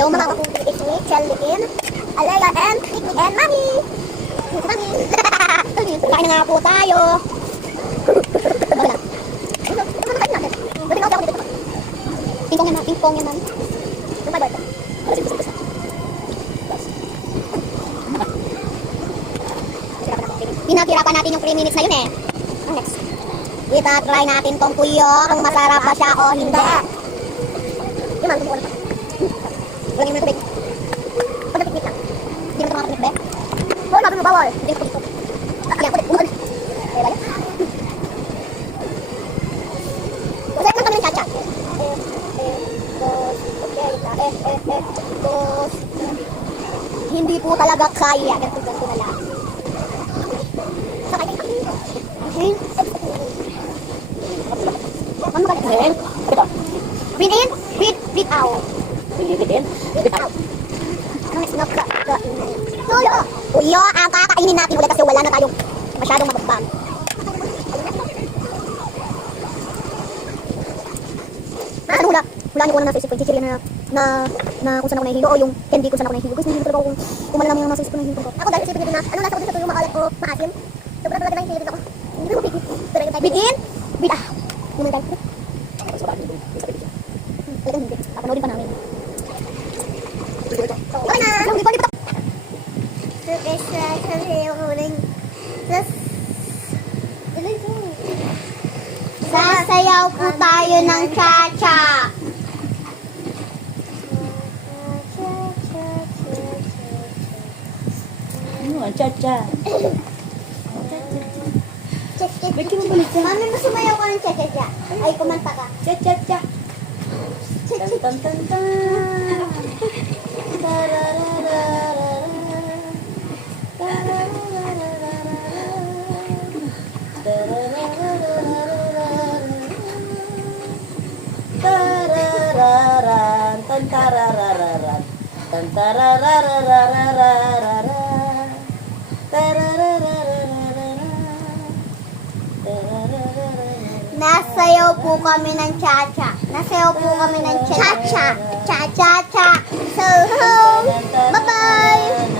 Hello mga kaputi, it's me, Chelly, Alea, and Nikki, and Mami! Mami! Kain na nga po tayo! Wala. Ano kain natin? Pwede nga ako dito. Ping-pong yan, ping-pong yan, Mami. Yung my birthday. Pinakirapan natin yung 3 minutes na yun eh. Ang next. Itatry natin tong kuyo kung masarap ba siya o hindi. Yung man, kumukuha na pa. Wala yung tubig. Pagka-picnic lang. Hindi mo ito mga picnic, be? Oo, sabi mo bawal. Hindi ko dito. Kaya ko dito. Umuan. Kaya ba yan? Masarap lang kami ng cha-cha. Dos. Hindi po talaga kaya. Ganito na lang. Sakay kayo. Ano ba galing? Ito. Breathe in, breathe out. Breathe in, breathe out. Next na ka. Tulo. Uyo, ang kakainin natin ulit kasi wala na tayong masyadong mababang. Ano hula? Wala niyo ko na nasa isip ko yung chichirya na kung saan ako nahihilo o yung candy kung saan ako nahihilo. Guys, nahihilo talaga ako kung ano lang yung nasa isip ko nahihilo ko. Ako dahil isipin nito na ano nasa ko dito yung maalat o maasim. Sobra talaga nahihilo ako. Hindi ko bigit. Pero yung breathe in, breathe out. Yung mga tayo. Talagang hindi. Papanoodin pa namin. Okay na! Hindi pa! So guys, sabi yung uling. Sasayaw po tayo ng cha-cha. Ano ang cha-cha? Mami, mas sumayaw ka ng cha-cha-cha. Ay, kumanta ka. Cha-cha-cha. Tan-tan-tan-tan. Tarararan, tantararararan, tantararararararara, tararararararara, tarararararara. Nasayaw po kami ng cha-cha. Nasayaw po kami ng cha-cha. Cha-cha-cha. So, bye-bye!